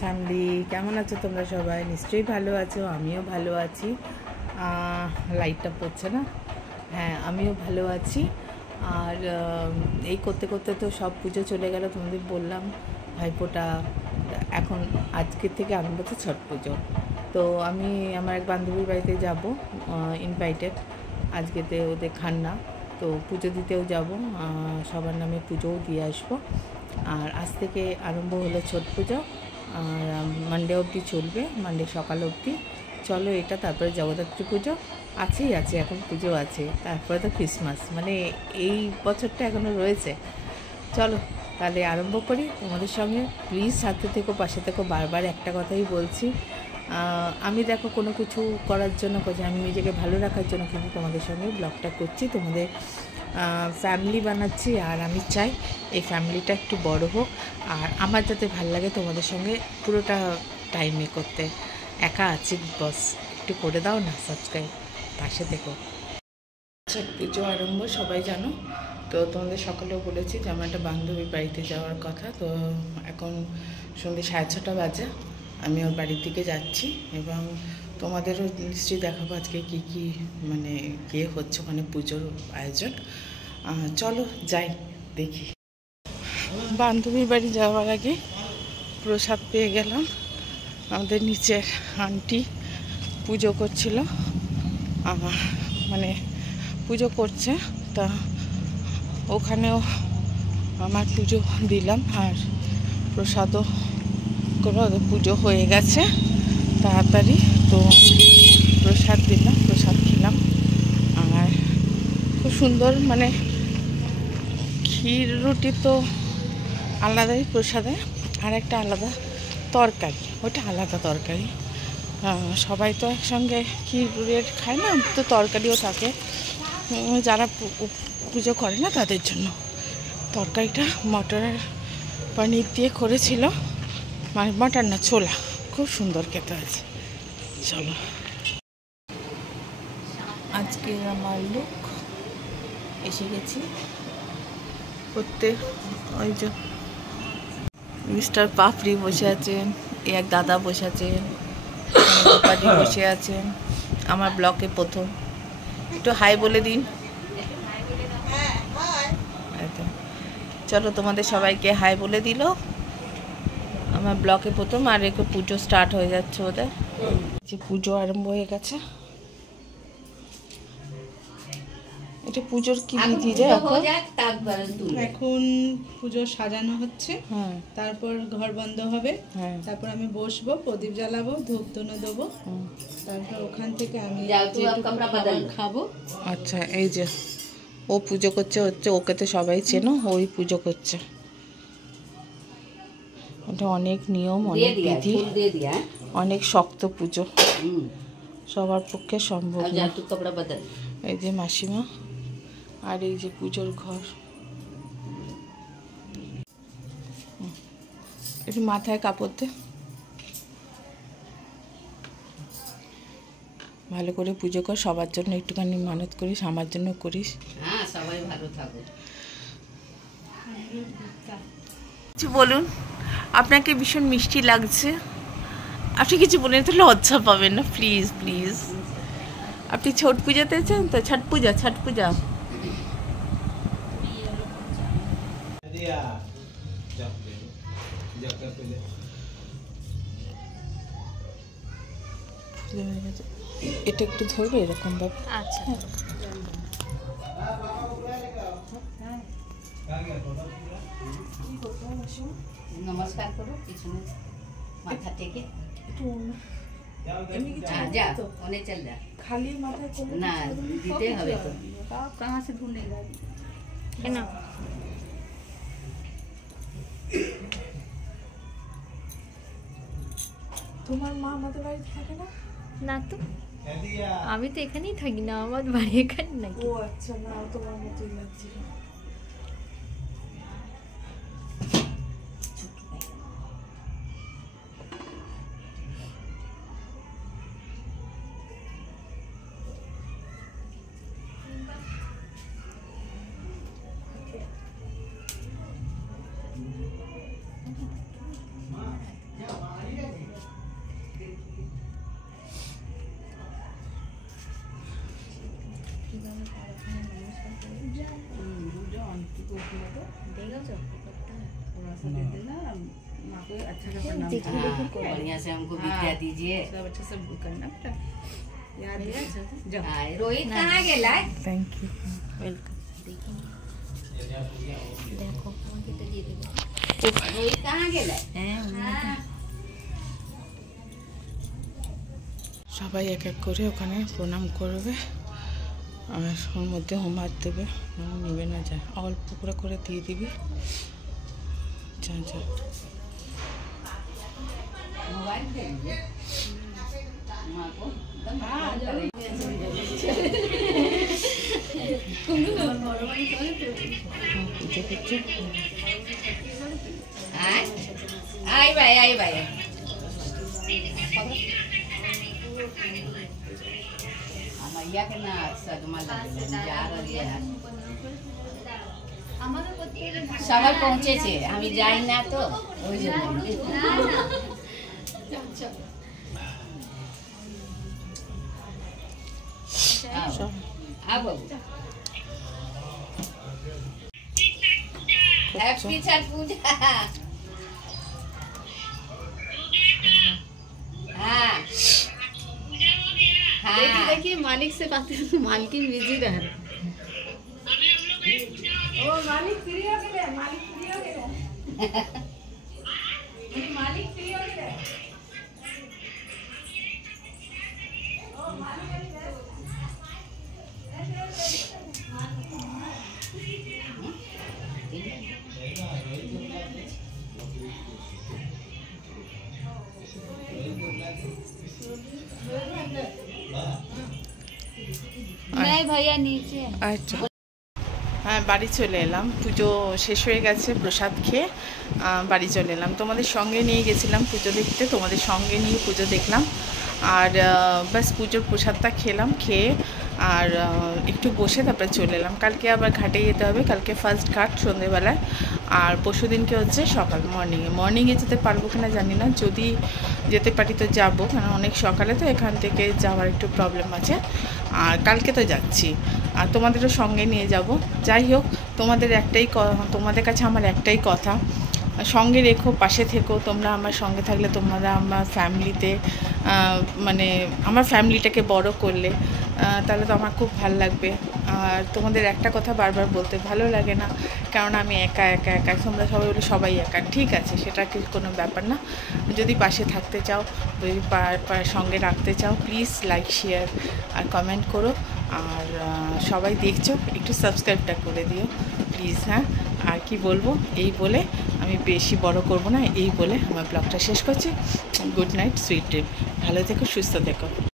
Family কেমন আছো তোমরা সবাই? নিশ্চয়ই ভালো আছো, আমিও ভালো আছি। লাইটটা পড়ছে না? হ্যাঁ, আমিও ভালো আছি। আর এই করতে করতে তো সব পুজো চলে গেল। তোমাদের বললাম ভাইফোঁটা, এখন আজকের থেকে আরম্ভ হচ্ছে ছট পুজো। তো আমি আমার এক বান্ধবীর বাড়িতে যাব, ইনভাইটেড। আজকেতে ওদের খান্না, তো পুজো দিতেও যাব, সবার নামে পুজোও দিয়ে আসবো। আর আজ থেকে আরম্ভ হলো ছট পুজো, আর মানডে অবধি চলবে, মানডে সকাল অবধি। চলো এটা, তারপরে জগদ্ধাত্রী পুজো আছে, এখন পুজো আছে, তারপরে তো ক্রিসমাস, মানে এই বছরটা এখনও রয়েছে। চলো তাহলে আরম্ভ করি তোমাদের সঙ্গে। প্লিজ সাথে থেকো, পাশে থেকো। বারবার একটা কথাই বলছি, আমি দেখো কোনো কিছু করার জন্য করছি, আমি নিজেকে ভালো রাখার জন্য কিন্তু তোমাদের সঙ্গে ব্লগটা করছি, তোমাদের ফ্যামিলি বানাচ্ছি। আর আমি চাই এই ফ্যামিলিটা একটু বড় হোক, আর আমার যাতে ভালো লাগে তোমাদের সঙ্গে পুরোটা টাইমে করতে। একা আছি বস, একটু করে দাও না সাবস্ক্রাইব, পাশে দেখো। ছট পুজো আরম্ভ সবাই জানো তো। তোমাদের সকালেও বলেছি যে আমার একটা বান্ধবীর বাড়িতে যাওয়ার কথা। তো এখন সন্ধ্যে 6:30 বাজে, আমি ওর বাড়ির দিকে যাচ্ছি, এবং তোমাদেরও নিশ্চয়ই দেখাবো আজকে কী কী মানে হচ্ছে ওখানে পুজোর আয়োজন। চলো যাই দেখি। বান্ধবীর বাড়ি যাওয়ার আগে প্রসাদ পেয়ে গেলাম। আমাদের নিচের আন্টি পুজো করছিল, মানে পুজো করছে, তা ওখানেও আমার পুজো দিলাম, আর প্রসাদও করে ওদের পুজো হয়ে গেছে তাড়াতাড়ি। তো প্রসাদ দিলাম, প্রসাদ খেলাম, আর খুব সুন্দর, মানে ক্ষীর রুটি তো আলাদাই প্রসাদে, আর একটা আলাদা তরকারি, ওটা আলাদা তরকারি। সবাই তো একসঙ্গে ক্ষীরের খায় না, তো তরকারিও থাকে যারা পুজো করে না তাদের জন্য। তরকারিটা মটরের পনির দিয়ে করেছিল, মানে মটর না, ছোলা, খুব সুন্দর খেতে হয়েছে। চলো আজকে আমার লুক, এসে গেছি করতে। ওই যে মিস্টার পাপড়ি বসে আছেন, এক দাদা বসে আছেন, গোপালি বসে আছেন। আমার ব্লকে প্রথম, একটু হাই বলে দিন। চলো তোমাদের সবাইকে হাই বলে দিল, আমার ব্লকে প্রথম। আর একটু পুজো স্টার্ট হয়ে যাচ্ছে ওদের, যে পুজো আরম্ভ হয়ে গেছে। এটা পুজোর কি বিধি যায় এখন? পুজো সাজানো হচ্ছে, তারপর ঘর বন্ধ হবে, তারপর আমি বসবো, প্রদীপ জ্বালাবো, ধূপ ধুনো দেবো, তারপর ওখান থেকে আমি খাবো। আচ্ছা, এই যে ও পুজো করছে, হচ্ছে ওকে তো সবাই চেনো, ওই পুজো করছে। ওটা অনেক নিয়ম, অনেক বিধি, অনেক শক্ত পুজো, সবার পক্ষে সম্ভব না। এই যে মাসিমা, আর এই যে পুজোর ঘর। একটু মাথায় কাপড় দে, ভালো করে পুজো কর, সবার জন্য একটুখানি মানত করিস, আমার জন্য করিস। হ্যাঁ, সবাই ভালো থাকো। কিছু বলুন, আপনাকে ভীষণ মিষ্টি লাগছে। আপনি কিছু বলেন তো, লজ্জা পাবেন না, প্লিজ প্লিজ। আপনি ছট পূজাতে আছেন তো? ছট পূজা, ছট পূজা। এটা একটু ধরবে এরকম ভাবে। আচ্ছা, নমস্কার করো, পিছনে মাথা টেকে অনেক চল যা, খালি মাথায় না দিতে হবে তো। कहाँ से ढूंढेगा है ना? তোমার মা আমাদের বাড়িতে থাকে না? না তো, আমি তো এখানেই থাকি না, আমার বাড়ি এখানে নাকি। ও আচ্ছা, না তোমার মতোই লাগছিল। अच्छा सा प्रणाम बढ़िया से हमको विद्या दीजिए, सब अच्छा से करना याद है। रोहित कहाँ गेला? Thank you, welcome. देखो रोहित कहाँ गेला? সবাই এক এক করে ওখানে প্রণাম করবে আর ওর মধ্যে হোমওয়ার্ক দেবে, নেবে না, যা অল্প করে দিয়ে দিবি। যা যা मोबाइल देंगे माँ को आई भाई मैया के ना सदमा जा रही है। সবাই পৌঁছেছে, আমি যাই না তো ওই জন্য। हैप्पी छठ पूजा। हाँ देखिए मालिक से बात मालकिन बिजी रह रहे। ओ मालिक फ्री हो गए, मालिक फ्री हो गए, मालिक फ्री हो गए। ओ मालिक नहीं भैया नीचे। আচ্ছা, হ্যাঁ বাড়ি চলে এলাম, পুজো শেষ হয়ে গেছে, প্রসাদ খেয়ে বাড়ি চলে এলাম। তোমাদের সঙ্গে নিয়ে গেছিলাম পুজো দেখতে, তোমাদের সঙ্গে নিয়ে পুজো দেখলাম আর ব্যাস পুজোর প্রসাদটা খেলাম, খেয়ে আর একটু বসে তারপরে চলে এলাম। কালকে আবার ঘাটে যেতে হবে, কালকে ফার্স্ট ঘাট সন্ধেবেলায়, আর পরশু দিনকে হচ্ছে সকাল মর্নিংয়ে যেতে পারবো কিনা জানি না, যদি যেতে পারি তো যাবো, কারণ অনেক সকালে তো এখান থেকে যাওয়ার একটু প্রবলেম আছে। আর কালকে তো যাচ্ছি আর তোমাদেরও সঙ্গে নিয়ে যাব। যাই হোক, তোমাদের কাছে আমার একটাই কথা, সঙ্গে রেখো, পাশে থেকো। তোমরা আমার সঙ্গে থাকলে তোমরা আমার ফ্যামিলিতে মানে আমার ফ্যামিলিটাকে বড় করলে তাহলে তো আমার খুব ভালো লাগবে। আর তোমাদের একটা কথা বারবার বলতে ভালো লাগে না, কারণ আমি একা, তোমরা সবাই বলে সবাই একা, ঠিক আছে, সেটা কি কোনো ব্যাপার না। যদি পাশে থাকতে চাও, যদি সঙ্গে রাখতে চাও, প্লিজ লাইক, শেয়ার আর কমেন্ট করো। আর সবাই দেখছো, একটু সাবস্ক্রাইবটা করে দিও প্লিজ। হ্যাঁ, আর কি বলবো, এই বলে আমি বেশি বড় করব না, এই বলে আমার ব্লগটা শেষ করছি। গুড নাইট, সুইট ড্রিম, ভালো থেকো, সুস্থ থেকো।